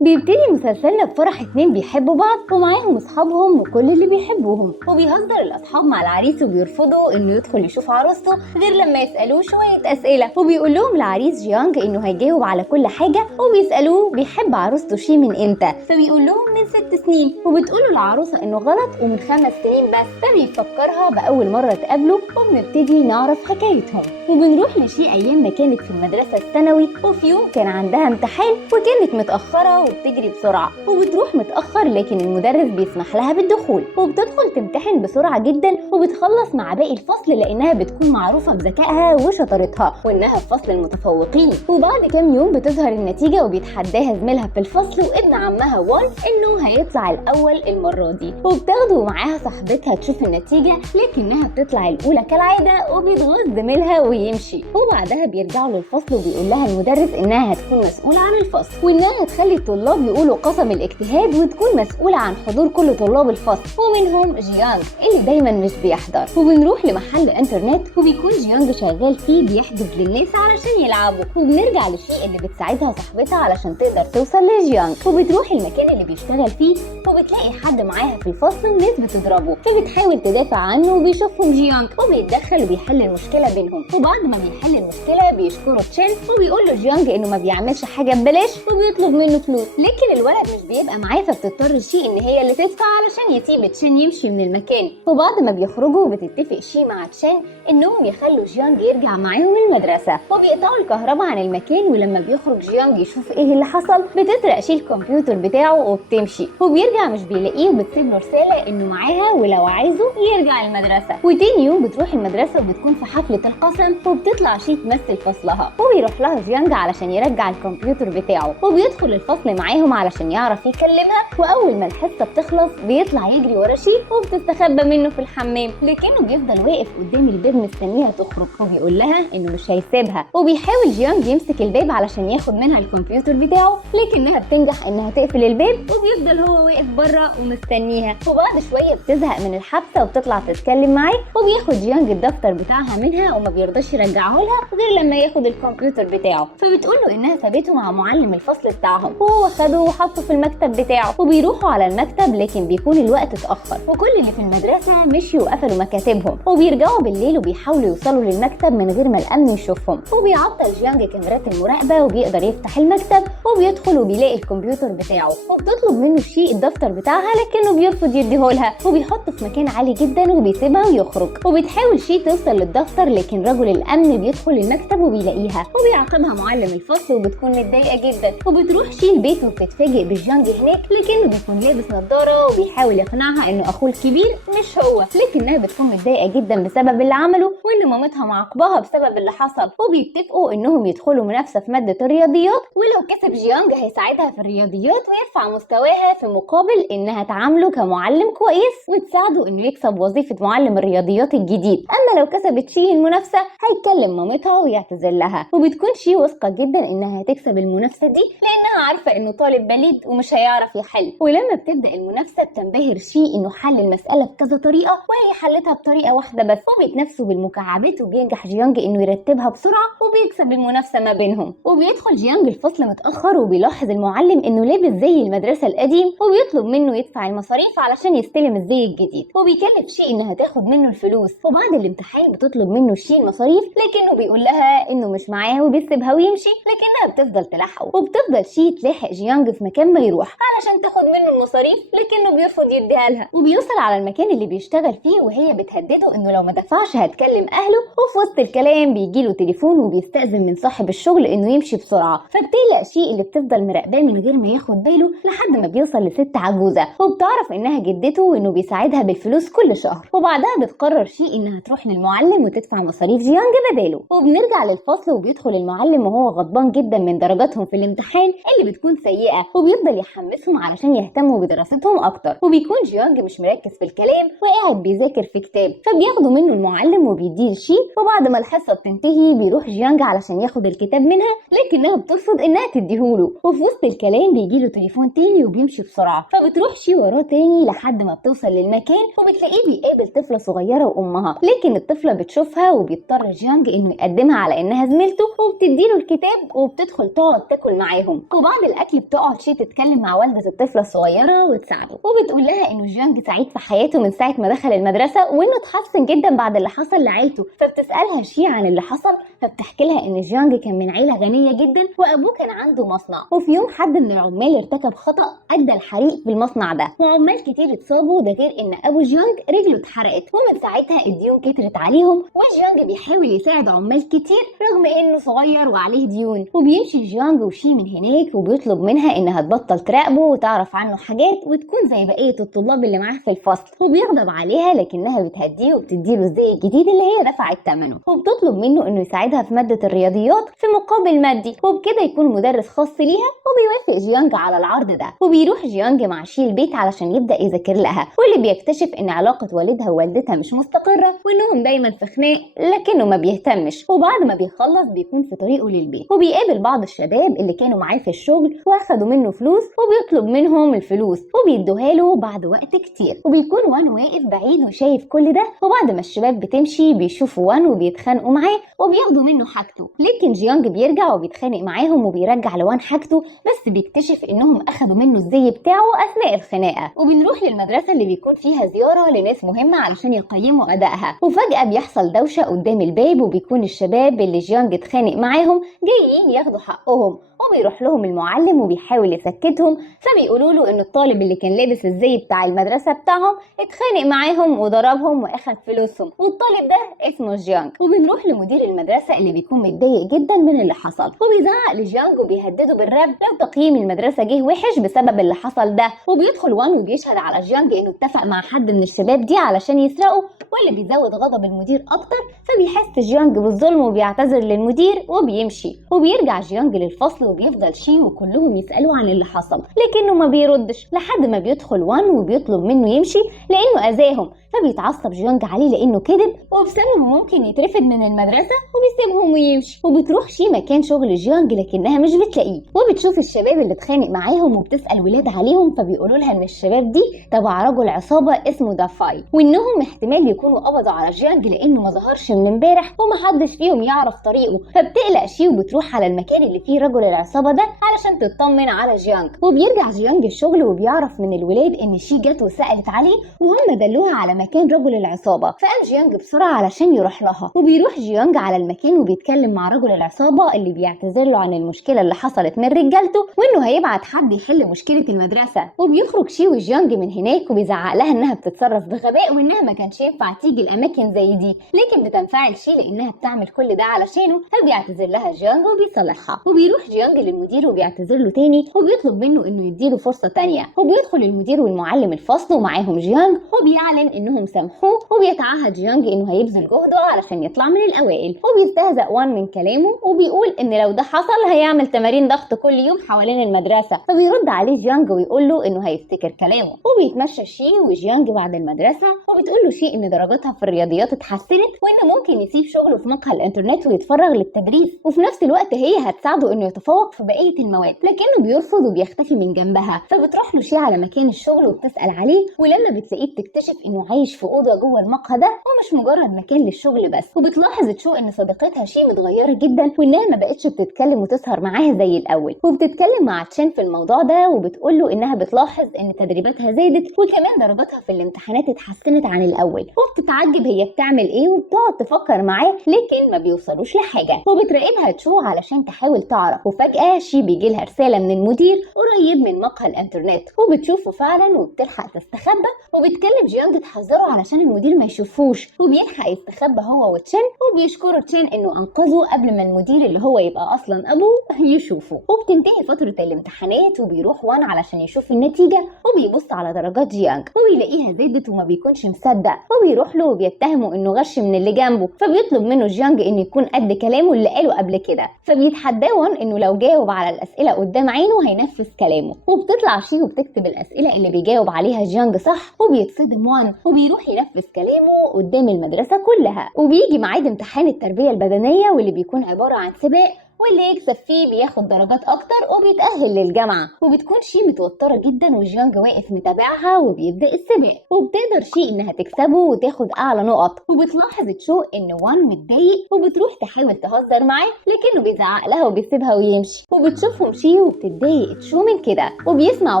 بيبتدي مسلسلنا بفرح اتنين بيحبوا بعض ومعاهم اصحابهم وكل اللي بيحبوهم، وبيهزر الاصحاب مع العريس وبيرفضوا انه يدخل يشوف عروسته غير لما يسالوه شويه اسئله، وبيقول لهم العريس جيانج انه هيجاوب على كل حاجه، وبيسالوه بيحب عروسته شي من امتى، فبيقول لهم من 6 سنين، وبتقوله العروسه انه غلط ومن 5 سنين بس، فبيفكرها باول مره اتقابلوا، وبنبتدي نعرف حكايتهم. وبنروح لشي ايام ما كانت في المدرسه الثانوي، وفي يوم كان عندها امتحان وكانت متاخره وبتجري بسرعه، وبتروح متاخر لكن المدرس بيسمح لها بالدخول، وبتدخل تمتحن بسرعه جدا وبتخلص مع باقي الفصل لانها بتكون معروفه بذكائها وشطارتها وانها في فصل المتفوقين. وبعد كام يوم بتظهر النتيجه وبيتحداها زميلها في الفصل وابن عمها وال انه هيطلع الاول المره دي، وبتاخده معاها صاحبتها تشوف النتيجه لكنها بتطلع الاولى كالعاده، وبيتغاظ زميلها ويمشي. وبعدها بيرجعوا للفصل وبيقول لها المدرس انها هتكون مسؤوله عن الفصل وانها هتخلي الطلاب يقولوا قسم الاجتهاد وتكون مسؤوله عن حضور كل طلاب الفصل ومنهم جيانج اللي دايما مش بيحضر. وبنروح لمحل انترنت وبيكون جيانج شغال فيه بيحجز للناس علشان يلعبوا، وبنرجع للشيء اللي بتساعدها صاحبتها علشان تقدر توصل لجيانج، وبتروح المكان اللي بيشتغل فيه وبتلاقي حد معاها في الفصل وناس بتضربه، فبتحاول تدافع عنه وبيشوفهم جيانج وبيتدخل وبيحل المشكله بينهم. وبعد ما بيحل المشكله بيشكره تشين وبيقول له جيانج انه ما بيعملش حاجه ببلاش وبيطلب منه فلوس، لكن الولد مش بيبقى معاه فبتضطر شي ان هي اللي تدفع علشان يسيب تشين يمشي من المكان. وبعد ما بيخرجوا بتتفق شي مع تشين انهم يخلوا جيانج يرجع معاهم المدرسه، وبيقطعوا الكهرباء عن المكان. ولما بيخرج جيانج يشوف ايه اللي حصل بتسرق شي الكمبيوتر بتاعه وبتمشي، وبيرجع مش بيلاقيه وبتسيب له رساله انه معاها ولو عايزه يرجع المدرسه. وتاني يوم بتروح المدرسه وبتكون في حفله القسم وبتطلع شي تمثل فصلها، وبيروح لها جيانج علشان يرجع الكمبيوتر بتاعه، وبيدخل الفصل معاهم علشان يعرف يكلمها. واول ما الحصه بتخلص بيطلع يجري ورا شي وبتستخبى منه في الحمام، لكنه بيفضل واقف قدام الباب مستنيها تخرج وبيقول لها انه مش هيسيبها. وبيحاول جيانج يمسك الباب علشان ياخد منها الكمبيوتر بتاعه لكنها بتنجح انها تقفل الباب، وبيفضل هو واقف بره ومستنيها. وبعد شويه بتزهق من الحبسه وبتطلع تتكلم معاه، وبياخد جيانج الدفتر بتاعها منها وما بيرضاش يرجعه لها غير لما ياخد الكمبيوتر بتاعه، فبتقول له انها سابته مع معلم الفصل بتاعهم، وهو خده وحطه في المكتب بتاعه. وبيروحوا على المكتب لكن بيكون الوقت اتاخر وكل اللي في المدرسه مشيوا وقفلوا مكاتبهم، وبيرجعوا بالليل وبيحاولوا يوصلوا للمكتب من غير ما الامن يشوفهم. وبيعطل جيانج كاميرات المراقبه وبيقدر يفتح المكتب وبيدخل وبيلاقي الكمبيوتر بتاعه، وبتطلب منه شيء الدفتر بتاعها لكنه بيرفض يديهولها، وبيحطه في مكان عالي جدا وبيسيبها ويخرج. وبتحاول شيء توصل للدفتر لكن رجل الامن بيدخل المكتب وبيلاقيها، وبيعاقبها معلم الفصل وبتكون متضايقه جدا. وبتروح شي البيت وبتتفاجئ بجيانج هناك لكنه بيكون لابس نظاره وبيحاول يقنعها انه اخوه الكبير مش هو، لكنها بتكون متضايقه جدا بسبب اللي عمله وان مامتها معاقباها بسبب اللي حصل. وبيتفقوا انهم يدخلوا منافسه في ماده الرياضيات، ولو كسب جيانج هيساعدها في الرياضيات ويرفع مستواها في مقابل انها تعامله كمعلم كويس وتساعده انه يكسب وظيفه معلم الرياضيات الجديد. اما لو كسبت شي المنافسه هيكلم مامتها ويعتذر لها، وبتكون شي واثقه جدا انها هتكسب المنافسه دي لانها عارفه انه طالب بليد ومش هيعرف يحل. ولما بتبدا المنافسه بتنبهر شي انه حل المساله بكذا طريقه وهي حلتها بطريقه واحده بس، وبيتنافسوا بالمكعبات وبينجح جيانج انه يرتبها بسرعه وبيكسب المنافسه ما بينهم. وبيدخل جيانج الفصل متاخر وبيلاحظ المعلم انه لابس زي المدرسه القديم وبيطلب منه يدفع المصاريف علشان يستلم الزي الجديد، وبيكلف شي انها تاخد منه الفلوس. وبعد الامتحان بتطلب منه شي المصاريف لكنه بيقول لها انه مش معاها وبيسيبها ويمشي، لكنها بتفضل تلحقه. وبتفضل شي تلاحق جيانج في مكان ما يروح علشان تاخد منه المصاريف لكنه بيرفض يديها لها. وبيوصل على المكان اللي بيشتغل فيه وهي بتهدده انه لو ما دفعش هتكلم اهله، وفي وسط الكلام بيجيله تليفون وبيستأذن من صاحب الشغل انه يمشي بسرعه، فبتقلق شي اللي بتفضل مراقباه من غير ما ياخد باله لحد ما بيوصل لست عجوزه وبتعرف انها جدته وانه بيساعدها بالفلوس كل شهر. وبعدها بتقرر شي انها تروح للمعلم وتدفع مصاريف جيانج بداله. وبنرجع للفصل وبيدخل المعلم وهو غضبان جدا من درجاتهم في الامتحان اللي بتكون سيئه، وبيفضل يحمسهم علشان يهتموا بدراستهم اكتر. وبيكون جيانج مش مركز في الكلام وقاعد بيذاكر في كتاب، فبياخدوا منه المعلم وبيديه شي. وبعد ما الحصه بتنتهي بيروح جيانج علشان ياخد الكتاب منها لكنها بترفض انها تديهوله. وفي وسط الكلام بيجيله تليفون تاني وبيمشي بسرعه، فبتروح شي وراه تاني لحد ما بتوصل للمكان وبتلاقيه بيقابل طفله صغيره وامها، لكن الطفله بتشوفها وبيضطر جيانج انه يقدمها على انها زميلته وبتديله الكتاب وبتدخل تقعد تاكل معاهم. وبعد الاكل الاكل بتقعد شي تتكلم مع والده الطفله الصغيره وتساعده، وبتقول لها انه جيانج سعيد في حياته من ساعه ما دخل المدرسه وانه اتحسن جدا بعد اللي حصل لعيلته. فبتسالها شي عن اللي حصل، فبتحكي لها ان جيانج كان من عيله غنيه جدا وابوه كان عنده مصنع، وفي يوم حد من العمال ارتكب خطا ادى الحريق في المصنع ده وعمال كتير اتصابوا، ده غير ان ابو جيانج رجله اتحرقت. ومن ساعتها الديون كترت عليهم وجيانج بيحاول يساعد عمال كتير رغم انه صغير وعليه ديون. وبيمشي جيانج وشي من هناك وبيطلب منها انها تبطل تراقبه وتعرف عنه حاجات وتكون زي بقيه الطلاب اللي معاه في الفصل، وبيغضب عليها لكنها بتهديه وبتديله الزي الجديد اللي هي دفعت ثمنه، وبتطلب منه انه يساعدها في ماده الرياضيات في مقابل مادي، وبكده يكون مدرس خاص ليها. وبيوافق جيانج على العرض ده، وبيروح جيانج مع شي البيت علشان يبدا يذاكر لها، واللي بيكتشف ان علاقه والدها ووالدتها مش مستقره وانهم دايما في خناق لكنه ما بيهتمش. وبعد ما بيخلص بيكون في طريقه للبيت وبيقابل بعض الشباب اللي كانوا معاه في الشغل واخدوا منه فلوس، وبيطلب منهم الفلوس وبيدوها له بعد وقت كتير. وبيكون وان واقف بعيد وشايف كل ده، وبعد ما الشباب بتمشي بيشوفوا وان وبيتخانقوا معاه وبياخدوا منه حاجته، لكن جيانج بيرجع وبيتخانق معاهم وبيرجع لوان حاجته، بس بيكتشف انهم اخدوا منه الزي بتاعه اثناء الخناقه. وبنروح للمدرسه اللي بيكون فيها زياره لناس مهمه علشان يقيموا ادائها، وفجاه بيحصل دوشه قدام الباب وبيكون الشباب اللي جيانج اتخانق معاهم جايين ياخدوا حقهم، وبيروح لهم المعلم وبيحاول يسكتهم. فبيقولوا له ان الطالب اللي كان لابس الزي بتاع المدرسه بتاعهم اتخانق معاهم وضربهم واخد فلوسهم، والطالب ده اسمه جيانج. وبنروح لمدير المدرسه اللي بيكون متضايق جدا من اللي حصل، وبيزعق لجيانج وبيهدده بالرفض لو تقييم المدرسه جه وحش بسبب اللي حصل ده. وبيدخل وان وبيشهد على جيانج انه اتفق مع حد من الشباب دي علشان يسرقه، واللي بيزود غضب المدير اكتر. فبيحس جيانج بالظلم وبيعتذر للمدير وبيمشي، وبيرجع جيانج للفصل وبيفضل شي وكلهم يسألوا عن اللي حصل لكنه ما بيردش، لحد ما بيدخل وان وبيطلب منه يمشي لانه اذاهم. فبيتعصب جيانج عليه لانه كذب وبسببه ممكن يترفد من المدرسه، وبيسيبهم ويمشي. وبتروح شي مكان شغل جيانج لكنها مش بتلاقيه، وبتشوف الشباب اللي اتخانق معاهم وبتسال ولاد عليهم، فبيقولوا لها ان الشباب دي تبع رجل عصابه اسمه دافاي، وانهم احتمال يكونوا قبضوا على جيانج لانه ما ظهرش من امبارح ومحدش فيهم يعرف طريقه. فبتقلق شي وبتروح على المكان اللي فيه رجل العصابه ده علشان تطمن على جيانج. وبيرجع جيانج الشغل وبيعرف من الولاد ان شي جت وسالت عليه وهم دلوها على مكان رجل العصابه، فقام جيانج بسرعه علشان يروح لها. وبيروح جيانج على المكان وبيتكلم مع رجل العصابه اللي بيعتذر له عن المشكله اللي حصلت من رجالته وانه هيبعت حد يحل مشكله المدرسه. وبيخرج شي وجيانج من هناك وبيزعق لها انها بتتصرف بغباء وانها ما كانش ينفع تيجي الاماكن زي دي، لكن بتنفعل شي لانها بتعمل كل ده علشانه. فبيعتذر لها جيانج وبيصالحها، وبيروح جيانج للمدير وبيعتذر له تاني وبيطلب منه انه يديله فرصه تانيه. وبيدخل المدير والمعلم الفصل ومعاهم جيانج وبيعلن انهم سامحوه، وبيتعهد جيانج انه هيبذل جهده علشان يطلع من الاوائل. وبيستهزأ وان من كلامه وبيقول ان لو ده حصل هيعمل تمارين ضغط كل يوم حوالين المدرسه. فبيرد عليه جيانج ويقول له انه هيفتكر كلامه. وبيتمشى شي وجيانج بعد المدرسه وبتقول له شي ان درجاتها في الرياضيات اتحسنت وانه ممكن يسيب شغله في مقهى الانترنت ويتفرغ للتدريس، وفي نفس الوقت هي هتساعده انه يتفوق في بقيه المواد، لكنه بيرفض وبيختفي من جنبها. فبتروح له شي على مكان الشغل وبتسأل عليه، ولما بتلاقيه بتكتشف انه عايش في اوضه جوه المقهى ده ومش مجرد مكان للشغل بس. وبتلاحظ تشو ان صديقتها شي متغيره جدا وانها ما بقتش بتتكلم وتسهر معاها زي الاول، وبتتكلم مع تشين في الموضوع ده وبتقول له انها بتلاحظ ان تدريباتها زادت وكمان درجاتها في الامتحانات اتحسنت عن الاول، وبتتعجب هي بتعمل ايه وبتقعد تفكر معاه لكن ما بيوصلوش لحاجه. وبتراقبها تشو علشان تحاول تعرف، وفجاه شي بيجي لها رساله من المدير قريب من مقهى الانترنت وبتشوفه فعلا وبتلحق تستخبى، وبتكلم جيانج تحذره علشان المدير ما يشوفوش، وبيلحق يستخبى هو وتشين وبيشكروا تشين انه انقذه قبل ما المدير اللي هو يبقى اصلا ابوه يشوفه. وبتنتهي فتره الامتحانات وبيروح وان علشان يشوف النتيجه وبيبص على درجات جيانج وبيلاقيها زادت وما بيكونش مصدق، وبيروح له وبيتهمه انه غش من اللي جنبه. فبيطلب منه جيانج انه يكون قد كلامه اللي قاله قبل كده، فبيتحداه وان انه لو جاوب على الاسئله قدام عينه هينفذ كلامه. وبتطلع شي وبتكتب الاسئله اللي بيجاوب عليها جيانج صح، وبيتصدم وان وبيروح ينفذ كلامه قدام المدرسه كلها. وبيجي ميعاد امتحان التربيه البدنيه واللي بيكون عباره عن سباق واللي يكسب فيه بياخد درجات اكتر وبيتأهل للجامعة. وبتكون شي متوترة جدا وجيانج واقف متابعها وبيبدأ السباق، وبتقدر شي انها تكسبه وتاخد اعلى نقط. وبتلاحظ تشو ان وان متضايق وبتروح تحاول تهزر معاه لكنه بيزعق لها وبيسيبها ويمشي. وبتشوفهم شي وبتتضايق تشو من كده، وبيسمع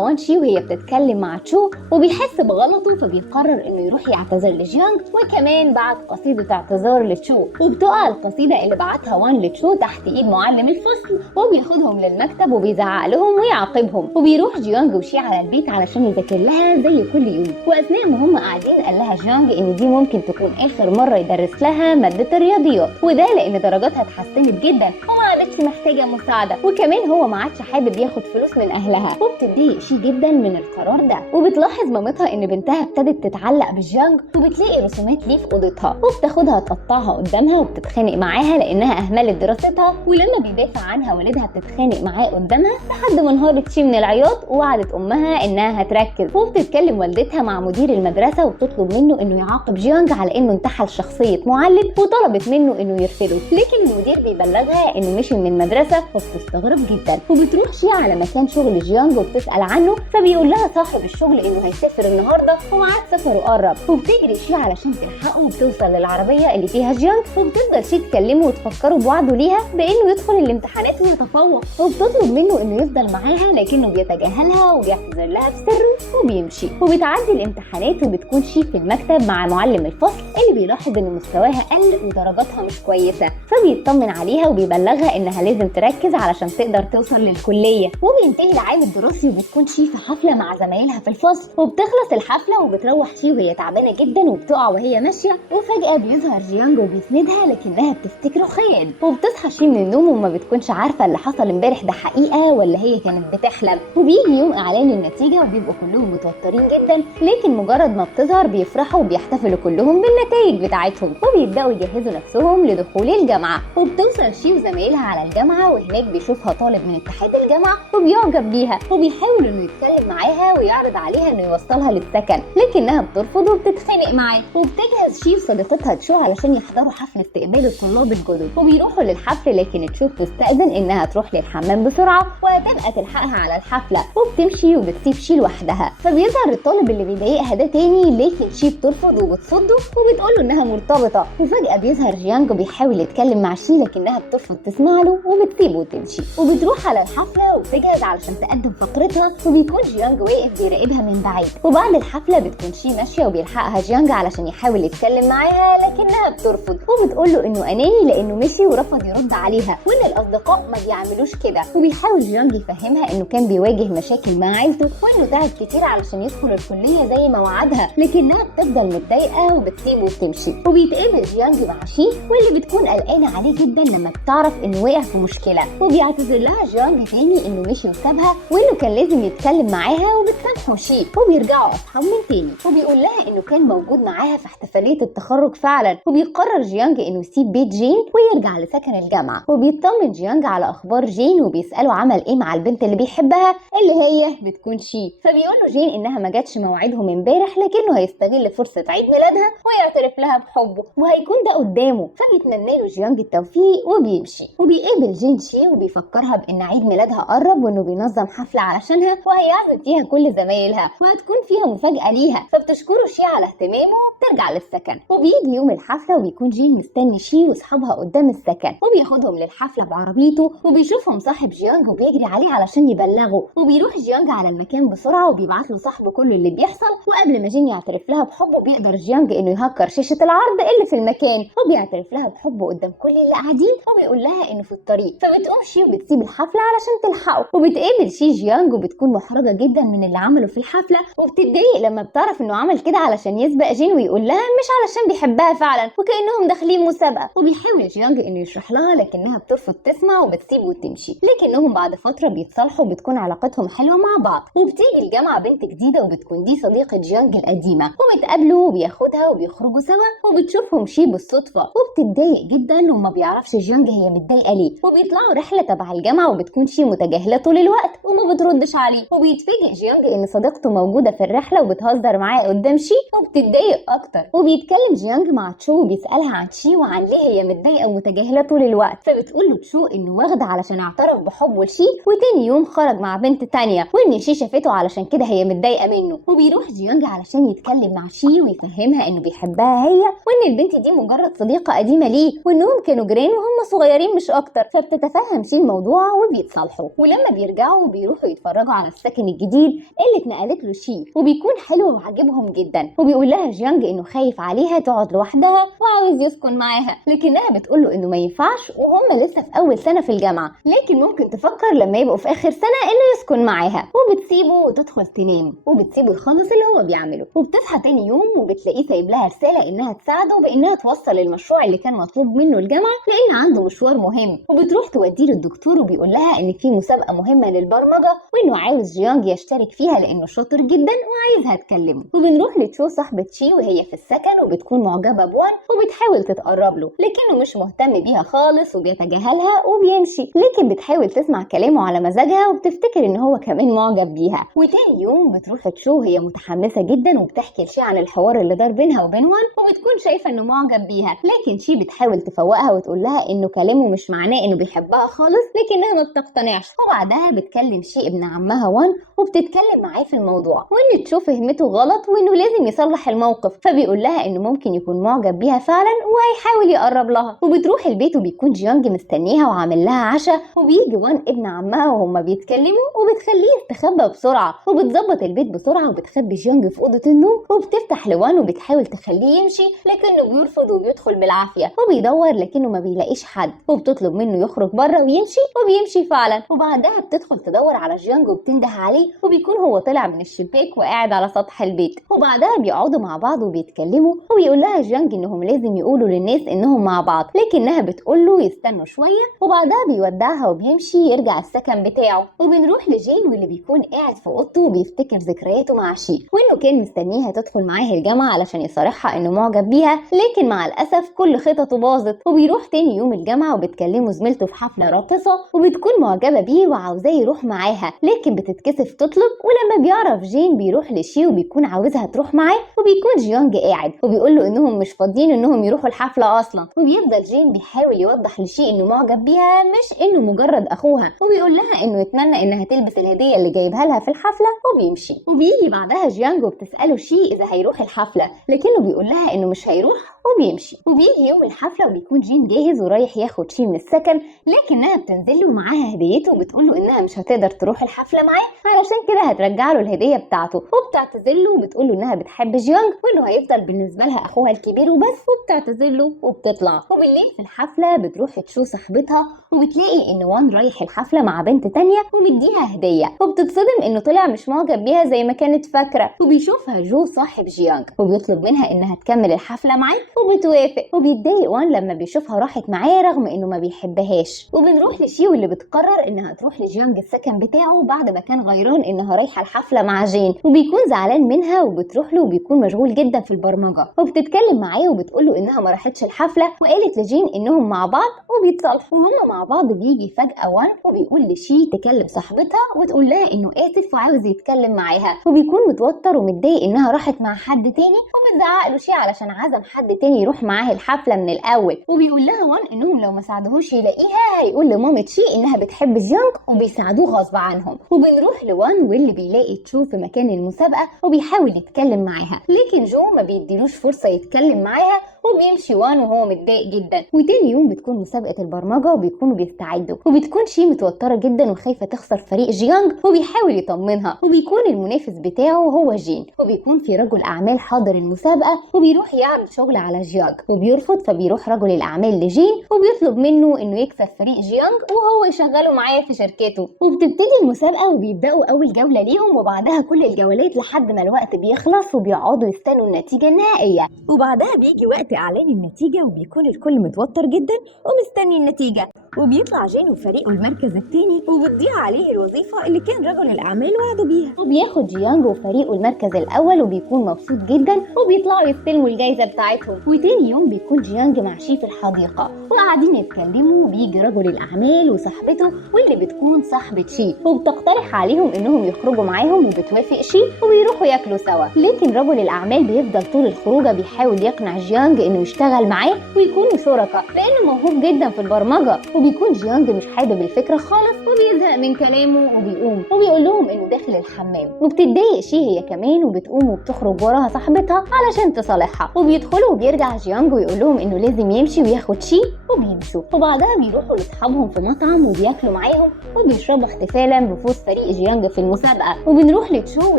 وان شي وهي بتتكلم مع تشو وبيحس بغلطه، فبيقرر انه يروح يعتذر لجيانج، وكمان بعت قصيدة اعتذار لتشو. وبتقع القصيدة اللي بعتها وان لتشو تحت ايد معلم الفصل، وبياخدهم للمكتب وبيزعق لهم ويعاقبهم. وبيروح جيانج وشي على البيت علشان يذاكر لها زي كل يوم. واثناء ما هم قاعدين قال لها جيانج ان دي ممكن تكون اخر مرة يدرس لها مادة الرياضيات، وده لان درجاتها اتحسنت جدا وما عادتش محتاجة مساعدة، وكمان هو ما عادش حابب ياخد فلوس من اهلها. وبتتضايق شي جدا من القرار ده. وبتلاحظ مامتها ان بنتها ابتدت تتعلق بجيانج، وبتلاقي رسومات ليه في اوضتها وبتاخدها تقطعها قدامها وبتتخانق معاها لانها اهملت دراستها. ولما بيدافع عنها والدها بتتخانق معاه قدامها لحد ما انهارت شي من العياط، ووعدت امها انها هتركز. وبتتكلم والدتها مع مدير المدرسه وبتطلب منه انه يعاقب جيانج على انه انتحل شخصيه معلم، وطلبت منه انه يرفضه. لكن المدير بيبلغها انه مشي من المدرسه، وبتستغرب جدا. وبتروح شي على مكان شغل جيانج وبتسال عنه، فبيقول لها صاحب الشغل انه هيسافر النهارده وميعاد سفره قرب. وبتجري شي علشان تلحقه وبتوصل للعربيه اللي فيها جيانج، وبتفضل شي تكلمه وتفكره بوعده ليها بانه يدخل الامتحانات ويتفوق. وبتطلب منه انه يفضل معاها لكنه بيتجاهلها وبيعتذر لها بسره وبيمشي. وبتعدي الامتحانات وبتكون شي في المكتب مع معلم الفصل اللي بيلاحظ ان مستواها قل ودرجاتها مش كويسه، فبيطمن عليها وبيبلغها انها لازم تركز علشان تقدر توصل للكليه. وبينتهي العام الدراسي وبتكون شي في حفله مع زمايلها في الفصل، وبتخلص الحفله وبتروح شي وهي تعبانه جدا وبتقع وهي ماشيه. وفجاه بيظهر جيانج وبيسندها لكنها بتفتكره خيال. وبتصحى شي من النوم وما بتكونش عارفه اللي حصل امبارح ده حقيقه ولا هي كانت بتحلم. وبيجي يوم اعلان النتيجه وبيبقوا كلهم متوترين جدا، لكن مجرد ما بتظهر بيفرحوا وبيحتفلوا كلهم بالنتائج بتاعتهم، وبيبداوا يجهزوا نفسهم لدخول الجامعه. وبتوصل شي وزمايلها على الجامعه، وهناك بيشوفها طالب من اتحاد الجامعه وبيعجب بيها، وبيحاول انه يتكلم معاها ويعرض عليها انه يوصلها للسكن، لكنها بترفض وبتتخانق معاه. وبتجهز شي وصديقتها تشو علشان يحضروا حفل استقبال الطلاب الجدد، وبيروحوا للحفل لكن تشو بتستأذن انها تروح للحمام بسرعه وهتبقى تلحقها على الحفله. وبتمشي وبتسيب شي لوحدها، فبيظهر الطالب اللي بيضايقها ده تاني، لكن شي بترفض وبتصده وبتقول له انها مرتبطه. وفجاه بيظهر جيانج وبيحاول يتكلم مع شي لكنها بترفض تسمع له وبتسيبه وتمشي. وبتروح على الحفله وبتجهز علشان تقدم فقرتها، وبيكون جيانج واقف بيراقبها من بعيد. وبعد الحفله بتكون شي ماشيه وبيلحقها جيانج علشان يحاول يتكلم معاها لكنها بترفض، وبتقول له انه اناني لانه مشي ورفض يرد عليها وان الاصدقاء ما بيعملوش كده. وبيحاول جيانج يفهمها انه كان بيواجه مشاكل مع عيلته وانه تعب كتير علشان يدخل الكليه زي ما وعدها، لكنها بتفضل متضايقه وبتسيبه وبتمشي. وبيتقابل جيانج مع شي واللي بتكون قلقانه عليه جدا لما بتعرف انه وقع في مشكله، وبيعتذر لها جيانج تاني انه مشي وسابها وانه كان لازم يتكلم معاها، وبتسامحه شي وبيرجعوا اصحاب من تاني. وبيقول لها انه كان موجود معاها في احتفاليه التخرج فعلا. وبيقرر جيانج انه يسيب بيت جين ويرجع لسكن الجامعه. وبيطمن جيانج على اخبار جين وبيساله عمل ايه مع البنت اللي بيحبها اللي هي بتكون شي، فبيقول له جين انها ما جاتش موعدهم امبارح لكنه هيستغل فرصه عيد ميلادها ويعترف لها بحبه وهيكون ده قدامه، فبيتمنى له جيانج التوفيق وبيمشي. وبيقابل جين شي وبيفكرها بان عيد ميلادها قرب وانه بينظم حفله علشانها وهيعزم فيها كل زمايلها وهتكون فيها مفاجاه ليها، فبتشكره شي على اهتمامه وبترجع للسكن. وبيجي يوم الحفله وبيكون جين مستني شي واصحابها قدام السكن، وبياخدهم للحفله بعربيته. وبيشوفهم صاحب جيانج وبيجري عليه علشان يبلغه. وبيروح جيانج على المكان بسرعه وبيبعت له صاحبه كل اللي بيحصل. وقبل ما جين يعترف لها بحبه بيقدر جيانج انه يهكر شاشه العرض اللي في المكان، وبيعترف لها بحبه قدام كل اللي قاعدين، وبيقول لها انه في الطريق. فبتقوم شي وبتسيب الحفله علشان تلحقه. وبتقابل شي جيانج وبتكون محرجه جدا من اللي عمله في الحفله، وبتتضايق لما بتعرف انه عمل كده علشان يسبق جين ويقول لها مش علشان بيحبها فعلا وكانهم داخلين مسابقه. وبيحاول جيانج انه يشرح لها لكنها بترفض تسمع وبتسيبه وتمشي. لكنهم بعد فتره بيتصالحوا وبتكون علاقتهم حلوه مع بعض. وبتيجي الجامعه بنت جديده وبتكون دي صديقه جيانج القديمه، وبتقابلوا وبياخدها وبيخرجوا سوا. وبتشوفهم شي بالصدفه وبتتضايق جدا وما بيعرفش جيانج هي متضايقه ليه. وبيطلعوا رحله تبع الجامعه وبتكون شي متجاهله طول الوقت وما بتردش عليه. وبيتفاجئ جيانج ان صديقته موجوده في الرحله وبتهزر معاه قدام شي وبتتضايق اكتر. وبيتكلم جيانج مع تشو وبيسالها عن شي وعن ليه هي متضايقه ومتجاهله طول الوقت. فبتقول له تشو انه واخد علشان اعترف بحبه لشي وتاني يوم خرج مع بنت تانية وان شي شافته علشان كده هي متضايقه منه. وبيروح جيانج علشان يتكلم مع شي ويفهمها انه بيحبها هي وان البنت دي مجرد صديقه قديمه ليه وانهم كانوا جيران وهم صغيرين مش اكتر. فبتتفهم شي الموضوع وبيتصالحوا. ولما بيرجعوا بيروحوا يتفرجوا على السكن الجديد اللي اتنقلت له شي وبيكون حلو وعاجبهم جدا. وبيقول لها جيانج انه خايف عليها تقعد لوحدها وعاوز يسكن معاها، لكنها بتقول له انه ما ينفعش وهم لسه في اول سنه في الجامعه، لكن ممكن تفكر لما يبقوا في اخر سنه انه يسكن معاها. وبتسيبه وتدخل تنام وبتسيبه يخلص اللي هو بيعمله. وبتصحى تاني يوم وبتلاقيه سايب لها رساله انها تساعده بانها توصل المشروع اللي كان مطلوب منه الجامعه لان عنده مشوار مهم. وبتروح توديه للدكتور وبيقول لها ان في مسابقه مهمه للبرمجه وانه عاوز جيانج يشترك فيها لانه شاطر جدا وعايزها تكلمه. وبنروح لتشو صاحبه شي وهي في السكن وبتكون معجبه بوان وبتحاول تتقرب له لكنه مش مهتم بيها خالص وبيتجاهلها وبيمشي، لكن بتحاول تسمع كلامه على مزاجها وبتفتكر ان هو كمان معجب بيها. وتاني يوم بتروح تشو وهي متحمسه جدا وبتحكي لشي عن الحوار اللي دار بينها وبين وان وبتكون شايفه انه معجب بيها، لكن شي بتحاول تفوقها وتقول لها انه كلامه مش معناه انه بيحبها خالص لكنها ما بتقتنعش. وبعدها بتكلم شي ابن عمها وان وبتتكلم معاه في الموضوع وان تشو فهمته غلط وانه لازم يصلح الموقف. فبيقول لها انه ممكن يكون معجب بيها فعلا وهيحاول يقرب لها. وبتروح البيت وبيكون جيانج مستنيها وعامل لها عشاء وبيجي وان ابن عمها وهما بيتكلموا وبتخليه يستخبى بسرعه وبتظبط البيت بسرعه وبتخبي جيانج في اوضه النوم وبتفتح لوان وبتحاول تخليه يمشي لكنه بيرفض وبيدخل بالعافيه وبيدور لكنه ما بيلاقيش حد وبتطلب منه يخرج بره وبيمشي فعلا. وبعدها بتدخل تدور على جيانج وبتنده عليه وبيكون هو طلع من الشباك وقاعد على سطح البيت. وبعدها بيقعدوا مع بعض وبيتكلموا وبيقول لها جيانج انهم لازم يقولوا للناس انهم مع بعض، لكنها بتقول له يستنوا شويه. وبعدها بيودعها وبيمشي يرجع السكن بتاعه. وبنروح لجين واللي بيكون قاعد في اوضته وبيفتكر ذكرياته مع شي وانه كان مستنيها تدخل معاه الجامعه علشان يصارحها انه معجب بيها، لكن مع الاسف كل خططه باظت. وبيروح تاني يوم الجامعه وبتكلمه زميلته في حفله راقصه وبتكون معجبه بيه وعاوزاه يروح معاها، لكن بتتكسف تطلب. ولما بيعرف جين بيروح لشي وبيكون عاوزها تروح معاه وبيكون جيانج قاعد وبيقول له انهم مش فاضيين انهم يروحوا الحفله اصلا. وبيفضل جين بيحاول يوضح لشي انه معجب بيها مش انه مجرد اخوها، وبيقول لها انه يتمنى انها تلبس الهديه اللي جايبها لها في الحفله وبيمشي. وبيجي بعدها جيانج وبتساله شي اذا هيروح الحفله لكنه بيقول لها انه مش هيروح وبيمشي. وبيجي يوم الحفله وبيكون جين جاهز ورايح ياخد شي من السكن، لكنها بتنزل له معاها هديته وبتقول له انها مش هتقدر تروح الحفله معاه علشان كده هترجع له الهديه بتاعته. وبتعتذر له وبتقول له انها بتحب جيانج وانه هيفضل بالنسبه لها اخوها الكبير وبس، وبتعتذر له وبتطلع. وبالليل في الحفله بتروح تشو صاحبتها وبتلاقي ان وان رايح الحفله مع بنت تانية ومديها هديه، وبتتصدم انه طلع مش معجب بيها زي ما كانت فاكره. وبيشوفها جو صاحب جيانج وبيطلب منها انها تكمل الحفله معاه وبتوافق. وبيتضايق وان لما بيشوفها راحت معاه رغم انه ما بيحبهاش. وبنروح لشيو اللي بتقرر انها تروح لجيانج السكن بتاعه بعد ما كان غيران انها رايحه الحفله مع جين، وبيكون زعلان منها وبتروح له وبيكون مشغول جدا في البرمجه. وبتتكلم معاه وبتقول له انها ما راحتش الحفله وقالت لجين انهم مع بعض وبيتصالحوا. وهم مع بعض بيجي فجاه وان وبيقول لشي تكلم صاحبتها وتقول لها انه اسف وعاوز يتكلم معاها، وبيكون متوتر ومتضايق انها راحت مع حد تاني ومتزعق له شي علشان عزم حد تاني يروح معاه الحفله من الاول. وبيقول لها وان انهم لو ما ساعدوهوش يلاقيها هيقول لمامة شي انها بتحب جيانج وبيساعدوه غصب عنهم. وبنروح لوان واللي بيلاقي تشو في مكان المسابقه وبيحاول يتكلم معاها، لكن جو ما بيديلوش فرصه يتكلم معاها وبيمشي وان وهو متضايق جدا. وتاني يوم بتكون مسابقه البرمجه وبيكونوا بيستعدوا، وبتكون شي متوتره جدا وخايفه تخسر فريق جيانج وبيحاول يطمنها. وبيكون المنافس بتاعه هو جين، وبيكون في رجل اعمال حاضر المسابقه وبيروح يعمل شغل على جيانج وبيرفض. فبيروح رجل الاعمال لجين وبيطلب منه انه يكسب فريق جيانج وهو يشغله معاه في شركته. وبتبتدي المسابقه وبيبداوا اول جوله ليهم وبعدها كل الجولات لحد ما الوقت بيخلص وبيقعدوا يستنوا النتيجه النهائيه. وبعدها بيجي وقت اعلان النتيجه وبيكون الكل متوتر جدا ومستني النتيجه وبيطلع جين وفريقه المركز الثاني وبتضيع عليه الوظيفة اللي كان رجل الأعمال وعده بيها، وبياخد جيانج وفريقه المركز الأول وبيكون مبسوط جدا وبيطلعوا يستلموا الجايزة بتاعتهم. وتاني يوم بيكون جيانج مع شي في الحديقة وقاعدين يتكلموا، وبيجي رجل الأعمال وصاحبته واللي بتكون صاحبة شي وبتقترح عليهم إنهم يخرجوا معاهم وبتوافق شي وبيروحوا ياكلوا سوا. لكن رجل الأعمال بيفضل طول الخروجة بيحاول يقنع جيانج إنه يشتغل معاه ويكونوا شركاء لأنه موهوب جدا في البرمجة، وبيكون جيانج مش حابب الفكرة خالص وبيزهق من كلامه وبيقوم وبيقول لهم إنه داخل الحمام. وبتتضايق شي هي كمان وبتقوم وبتخرج وراها صاحبتها علشان تصالحها، وبيدخلوا وبيرجع جيانج ويقول لهم إنه لازم يمشي وياخد شي وبيمشوا. وبعدها بيروحوا لاصحابهم في مطعم وبياكلوا معاهم وبيشربوا احتفالا بفوز فريق جيانج في المسابقة. وبنروح لتشو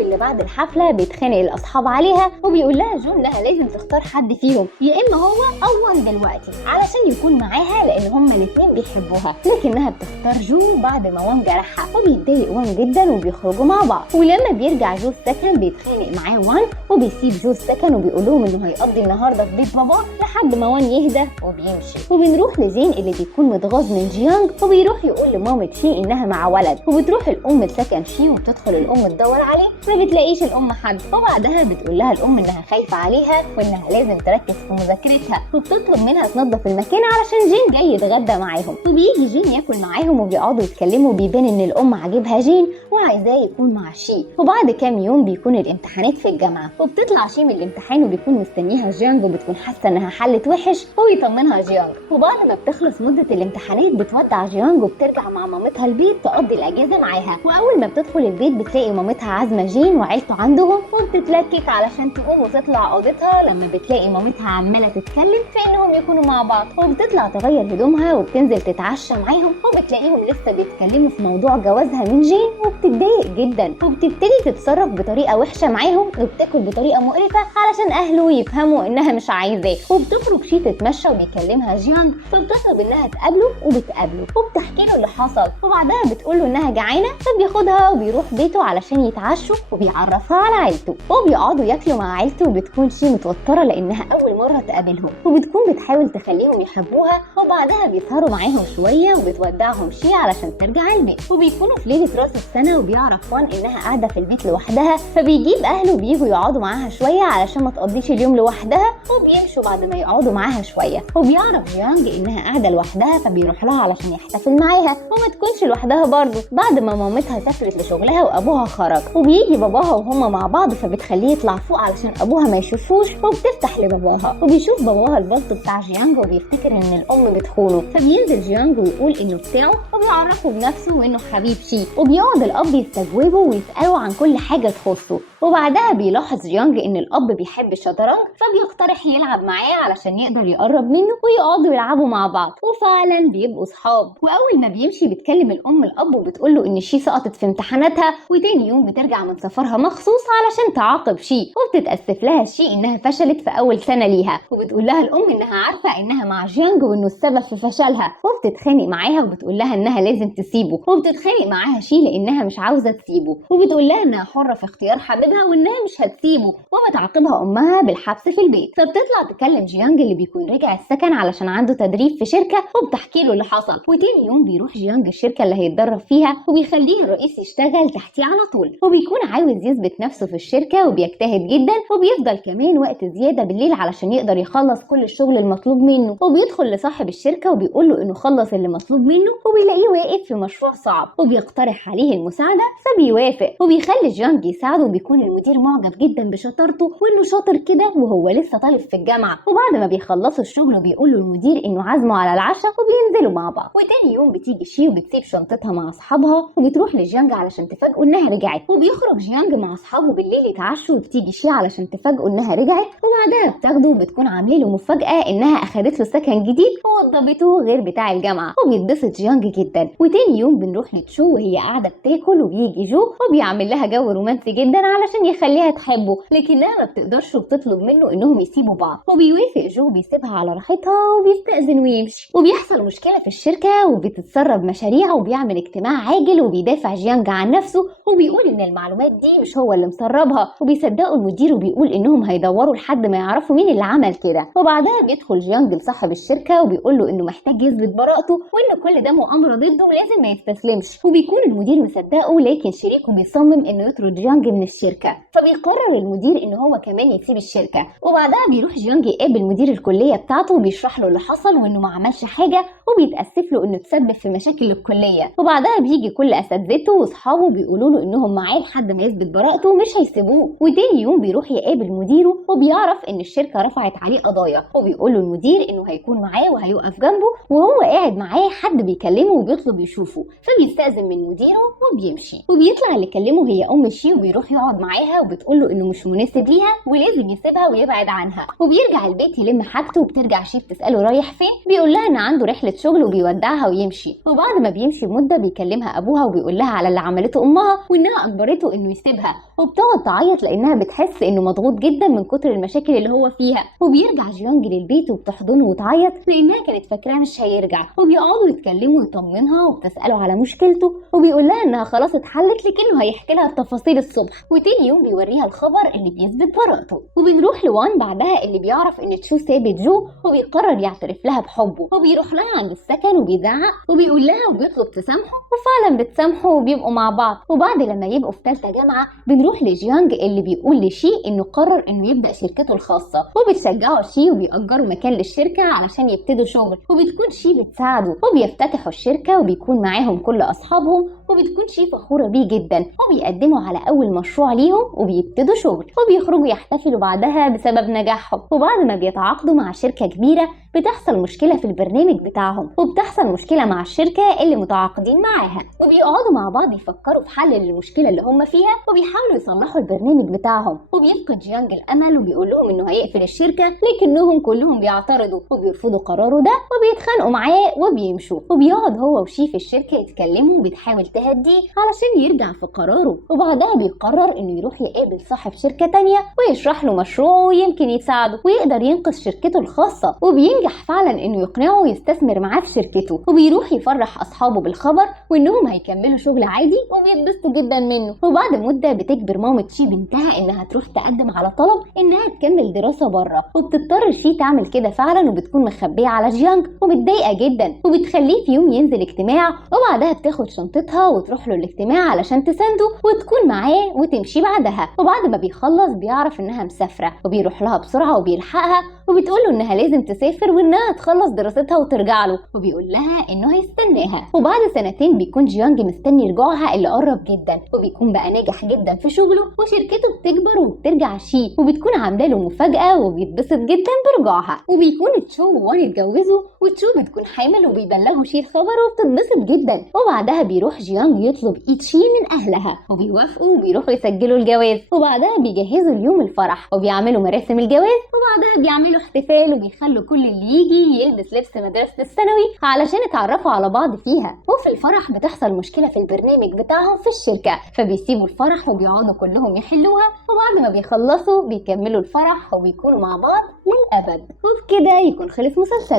اللي بعد الحفلة بيتخانق الاصحاب عليها وبيقول لها جو انها لازم تختار حد فيهم، يا اما هو او وان دلوقتي علشان يكون معاها لان هما الاثنين بيحبوها، لكنها بتختار جو بعد ما وان جرحها. وبيتضايق وان جدا وبيخرجوا مع بعض. ولما بيرجع جو السكن بيتخانق معاه وان وبيسيب جو السكن وبيقول لهم انه هيقضي النهارده في بيت باباه لحد ما وان يهدى وبيمشي. وبنروح لجين اللي بيكون متغاظ من جيانج وبيروح يقول لمامة شي انها مع ولد، وبتروح الام لسكن شي وبتدخل الام تدور عليه ما بتلاقيش الام حد. وبعدها بتقول لها الام انها خايفه عليها وانها لازم تركز في مذاكرتها، وبتطلب منها تنظف المكان علشان جين جاي يتغدى معاهم. وبيجي جين ياكل معاهم وبيقعدوا يتكلموا وبيبان ان الام عاجبها جين وعايزاه يكون مع شي. وبعد كام يوم بيكون الامتحانات في الجامعه وبتطلع شي من الامتحان وبيكون مستنيها جيانج وبتكون حاسه انها حلت وحش ويطمنها جيانج. وبعد ما بتخلص مده الامتحانات بتودع جيانج وبترجع مع مامتها البيت تقضي الاجازه معاها. واول ما بتدخل البيت بتلاقي مامتها عازمه جين وعيلته عندهم وبتتلكك علشان تقوم وتطلع اوضتها لما بتلاقي مامتها عماله تتكلم في انهم يكونوا مع بعض. وبتطلع تغير هدومها وبتنزل تتعشى معاهم وبتلاقيهم لسه بيتكلموا في موضوع جوازها من جين وبتتضايق جدا وبتبتدي تتصرف بطريقه وحشه معاهم وبتاكل بطريقه مقرفه علشان اهله يفهموا انها مش عايزاه. وبتخرج شي تتمشى وبيكلمها جيانج فبتطلب انها تقابله وبتقابله وبتحكي له اللي حصل. وبعدها بتقول له انها جعانه فبياخدها وبيروح بيته علشان يتعشوا وبيعرفها على عيلته وبيقعدوا ياكلوا مع عيلته. وبتكون شي متوتره لانها اول مره تقابلهم وبتكون بتحاول تخليهم يحبوها. وبعدها بيسهروا معاهم شويه وبتودعهم شي علشان ترجع البيت. وبيكونوا في ليله راس السنه وبيعرف وان انها قاعده في البيت لوحدها فبيجيب اهله بييجوا يقعدوا معاها شويه علشان ما تقضيش اليوم لوحدها وبيمشوا بعد ما يقعدوا معاها شويه. وبيعرف جيانج انها قاعده لوحدها فبيروح لها علشان يحتفل معاها وما تكونش لوحدها برضه بعد ما مامتها سافرت لشغلها وابوها خرج. وبيجي باباها وهما مع بعض فبتخليه يطلع فوق علشان ابوها ما يشوفوش وبتفتح لباباها وبيشوف باباها البلطو بتاع جيانج وبيفتكر ان الام بتخونه فبينزل جيانج ويقول انه بتاعه وبيعرفه بنفسه وانه حبيب شي. وبيقعد الاب يستجوبه ويساله عن كل حاجه تخصه. وبعدها بيلاحظ جيانج ان الاب بيحب الشطرنج فبيقترح يلعب معاه علشان يقدر يقرب منه ويقعدوا يلعبوا مع بعض وفعلا بيبقوا صحاب. واول ما بيمشي بتكلم الام الاب وبتقول له ان شي سقطت في امتحاناتها وتاني يوم بترجع من سفرها مخصوص علشان تعاقب شي. وبتتاسف لها شي انها فشلت في اول سنه ليها وبتقول لها الام انها عارفه انها مع جيانج وانه السبب في فشلها وبتتخانق معاها وبتقول لها انها لازم تسيبه. وبتتخانق معاها شي لانها مش عاوزه تسيبه وبتقول لها انها حره في اختيار حبيبها وانها مش هتسيبه. وبتعاقبها امها بالحبس في البيت. فبتطلع تكلم جيانج اللي بيكون رجع السكن علشان عنده تدريب في شركه وبتحكي له اللي حصل. وتاني يوم بيروح جيانج الشركه اللي هيتدرب فيها وبيخليه الرئيس يشتغل تحتيه على طول وبيكون عاوز يثبت نفسه في الشركه وبيجتهد جدا وبيفضل كمان وقت زياده بالليل علشان يقدر يخلص كل الشغل المطلوب منه. وبيدخل لصاحب الشركه وبيقول له انه خلص اللي مطلوب منه وبيلاقيه واقف في مشروع صعب وبيقترح عليه المساعده فبيوافق وبيخلي جيانج يساعده. وبيكون المدير معجب جدا بشطارته وانه شاطر كده وهو لسه طالب في الجامعه. وبعد ما بيخلصوا الشغل وبيقول له المدير انه عازمه على العشاء وبينزلوا مع بعض. وتاني يوم بتيجي شي وبتسيب شنطتها مع اصحابها وبتروح لجيانج علشان تفاجئه انها رجعت. وبيخرج جيانج مع اصحابه بالليل يتعشوا وبتيجي شي علشان تفاجئه انها رجعت. وبعدها بتاخده وبتكون عامله له مفاجاه انها اخدت له سكن جديد ووضبته غير بتاع الجامعه وبيتبسط جيانج جدا. وتاني يوم بنروح لتشو وهي قاعده بتاكل وبيجي جو وبيعمل لها جو رومانسي جدا علشان يخليها تحبه لكنها ما بتقدرش وبتطلب منه انهم يسيبوا بعض وبيوافق جو بيسيبها على راحتها وبيستأذن يستأذن ويمشي. وبيحصل مشكلة في الشركة وبتتسرب مشاريع، وبيعمل اجتماع عاجل وبيدافع جيانج عن نفسه وبيقول ان المعلومات دي مش هو اللي مسربها، وبيصدقوا المدير وبيقول انهم هيدوروا لحد ما يعرفوا مين اللي عمل كده. وبعدها بيدخل جيانج لصاحب الشركة وبيقول له انه محتاج يثبت براءته وان كل ده مؤامرة ضده ولازم ما يستسلمش. وبيكون المدير مصدقه، لكن شريكه بيصمم انه يطرد جيانج من الشركة، فبيقرر المدير ان هو كمان يسيب الشركة. وبعدها بيروح جيانج يقابل مدير الكلية بتاعته وبيشرح له اللي حصل وانه ما عملش حاجة، وبيتأسف له انه تسبب في مشاكل الكلية. وبعدها بيجي كل اساتذته واصحابه بيقولوا له انهم معاه لحد ما يثبت براءته ومش هيسيبوه. وتاني يوم بيروح يقابل مديره وبيعرف ان الشركة رفعت عليه قضايا، وبيقول له المدير انه هيكون معاه وهيقف جنبه، وهو قاعد معاه حد بيكلمه وبيطلب يشوفه، فبيستأذن من مديره وبيمشي. وبيطلع اللي كلمه هي ام شي وبيروح يقعد معاها وبتقول له انه مش مناسب ليها ولازم يسيبها ويبعد عنها. وبيرجع البيت يلم حاجته وبترجع شي بتسأله رايح فين، بيقول لها ان عنده رحلة شغل وبيودعها ويمشي. وبعد ما بيمشي بمدة بيكلمها ابوها وبيقول لها على اللي عملته امها وانها اجبرته انه يسيبها، وبتقعد تعيط لانها بتحس انه مضغوط جدا من كتر المشاكل اللي هو فيها. وبيرجع جيانج للبيت وبتحضنه وتعيط لانها كانت فاكراه مش هيرجع، وبيقعدوا يتكلموا ويطمنها وبتسأله على مشكلته وبيقول لها انها خلاص اتحلت لكنه هيحكي لها التفاصيل الصبح. وتاني يوم بيوريها الخبر اللي بيثبت براءته. وبنروح لوان بعدها اللي بيعرف ان تشو سابت جو وبيقرر يعترف لها بحبه، وبيروح لها عند السكن وبيزعق وبيقول لها وبيطلب تسامحه، وفعلا بتسامحه وبيبقوا مع بعض. وبعد لما يبقوا في ثالثه جامعه بنروح لجيانج اللي بيقول لشي انه قرر انه يبدا شركته الخاصه، وبتشجعه شي وبيأجروا مكان للشركه علشان يبتدوا شغل، وبتكون شي بتساعده وبيفتتحوا الشركه وبيكون معاهم كل اصحابهم، وبتكون شي فخوره بيه جدا وبيقدموا على اول مشروع ليهم وبيبتدوا شغل، وبيخرجوا يحتفلوا بعدها بسبب نجاحهم. وبعد ما بيتعاقدوا مع شركه كبيره بتحصل مشكله في البرنامج بتاعهم، وبتحصل مشكله مع الشركه اللي متعاقدين معاها، وبيقعدوا مع بعض يفكروا في حل للمشكله اللي هم فيها وبيحاولوا يصلحوا البرنامج بتاعهم. وبيفقد جيانج الامل وبيقول لهم انه هيقفل الشركه، لكنهم كلهم بيعترضوا وبيرفضوا قراره ده وبيتخانقوا معاه وبيمشوا. وبيقعد هو وشي في الشركه يتكلموا وبتحاول تهديه علشان يرجع في قراره. وبعدها بيقرر انه يروح يقابل صاحب شركه تانية ويشرح له مشروعه ويمكن يساعده ويقدر ينقذ شركته الخاصه. وبينجح فعلا انه يقنعه يستثمر معاه في شركته، وبيروح يفرح اصحابه بالخبر وانهم هيكملوا شغل عادي وبيتبسطوا جدا منه. وبعد مده بتجبر مامة شي بنتها انها تروح تقدم على طلب انها تكمل دراسه بره، وبتضطر شي تعمل كده فعلا وبتكون مخبيه على جيانج ومتضايقه جدا، وبتخليه في يوم ينزل اجتماع. وبعدها بتاخد شنطتها وتروح له الاجتماع علشان تسنده وتكون معاه وتمشي بعدها. وبعد ما بيخلص بيعرف انها مسافره وبيروح لها بسرعه وبيلحقها وبتقول له انها لازم تسافر وانها تخلص دراستها وترجع له، وبيقول لها انه هيستناها. وبعد سنتين بيكون جيانج مستني رجوعها اللي قرب جدا، وبيكون بقى ناجح جدا في شغله وشركته بتكبر وبترجع شي، وبتكون عامله له مفاجاه وبيتبسط جدا برجوعها. وبيكون تشو ووان اتجوزوا وتشو بتكون حامل وبيبلغوا شي الخبر وبتتبسط جدا. وبعدها بيروح جيانج يطلب ايد شي من اهلها وبيوافقوا وبيروحوا يسجلوا الجواز. وبعدها بيجهزوا اليوم الفرح وبيعملوا مراسم الجواز، وبعدها بيعملوا احتفال وبيخلوا كل اللي يجي يلبس لبس مدرسة الثانوي علشان يتعرفوا على بعض فيها. وفي الفرح بتحصل مشكلة في البرنامج بتاعهم في الشركة، فبيسيبوا الفرح وبيقعدوا كلهم يحلوها، وبعد ما بيخلصوا بيكملوا الفرح وبيكونوا مع بعض للأبد. وبكده يكون خلص مسلسل.